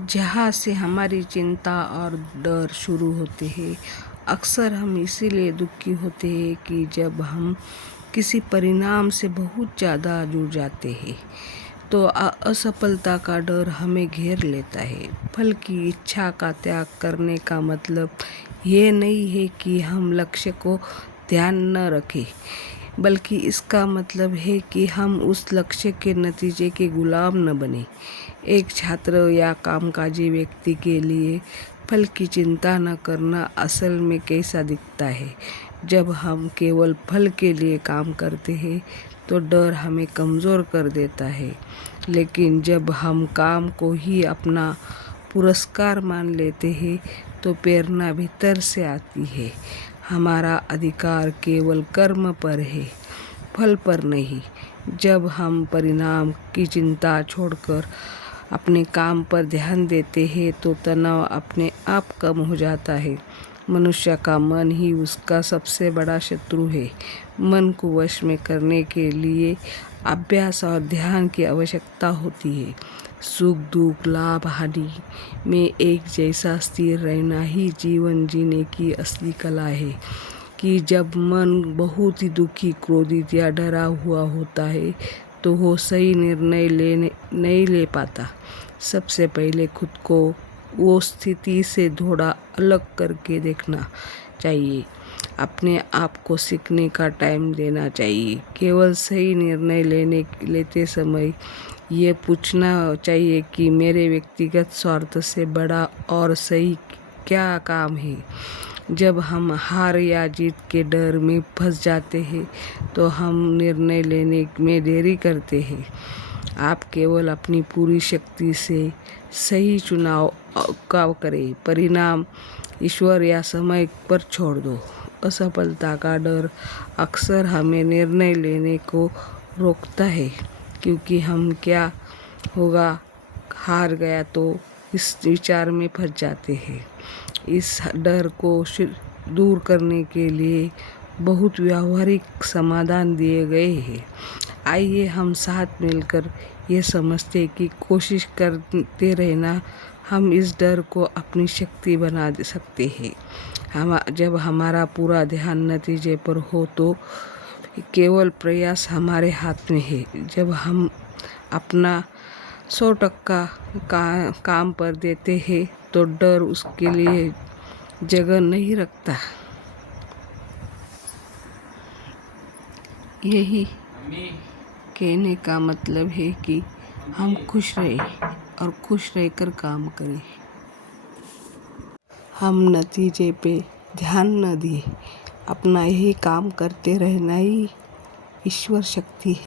जहाँ से हमारी चिंता और डर शुरू होते हैं। अक्सर हम इसीलिए दुखी होते हैं कि जब हम किसी परिणाम से बहुत ज़्यादा जुड़ जाते हैं तो असफलता का डर हमें घेर लेता है। फल की इच्छा का त्याग करने का मतलब ये नहीं है कि हम लक्ष्य को ध्यान न रखें, बल्कि इसका मतलब है कि हम उस लक्ष्य के नतीजे के गुलाम न बने। एक छात्र या कामकाजी व्यक्ति के लिए फल की चिंता न करना असल में कैसा दिखता है। जब हम केवल फल के लिए काम करते हैं तो डर हमें कमज़ोर कर देता है, लेकिन जब हम काम को ही अपना पुरस्कार मान लेते हैं तो प्रेरणा भीतर से आती है। हमारा अधिकार केवल कर्म पर है, फल पर नहीं। जब हम परिणाम की चिंता छोड़कर अपने काम पर ध्यान देते हैं तो तनाव अपने आप कम हो जाता है। मनुष्य का मन ही उसका सबसे बड़ा शत्रु है। मन को वश में करने के लिए अभ्यास और ध्यान की आवश्यकता होती है। सुख दुख लाभ हानि में एक जैसा स्थिर रहना ही जीवन जीने की असली कला है। कि जब मन बहुत ही दुखी, क्रोधित या डरा हुआ होता है तो वो सही निर्णय नहीं ले पाता। सबसे पहले खुद को वो स्थिति से थोड़ा अलग करके देखना चाहिए। अपने आप को सीखने का टाइम देना चाहिए। केवल सही निर्णय लेते समय ये पूछना चाहिए कि मेरे व्यक्तिगत स्वार्थ से बड़ा और सही क्या काम है। जब हम हार या जीत के डर में फंस जाते हैं तो हम निर्णय लेने में देरी करते हैं। आप केवल अपनी पूरी शक्ति से सही चुनाव करें। परिणाम ईश्वर या समय पर छोड़ दो। असफलता का डर अक्सर हमें निर्णय लेने को रोकता है, क्योंकि हम क्या होगा हार गया तो इस विचार में फंस जाते हैं। इस डर को दूर करने के लिए बहुत व्यावहारिक समाधान दिए गए हैं। आइए हम साथ मिलकर ये समझते कि कोशिश करते रहना हम इस डर को अपनी शक्ति बना सकते हैं। जब हमारा पूरा ध्यान नतीजे पर हो तो केवल प्रयास हमारे हाथ में है। जब हम अपना 100% काम पर देते हैं तो डर उसके लिए जगह नहीं रखता। यही कहने का मतलब है कि हम खुश रहें और खुश रहकर काम करें। हम नतीजे पे ध्यान न दें, अपना यही काम करते रहना ही ईश्वर शक्ति है।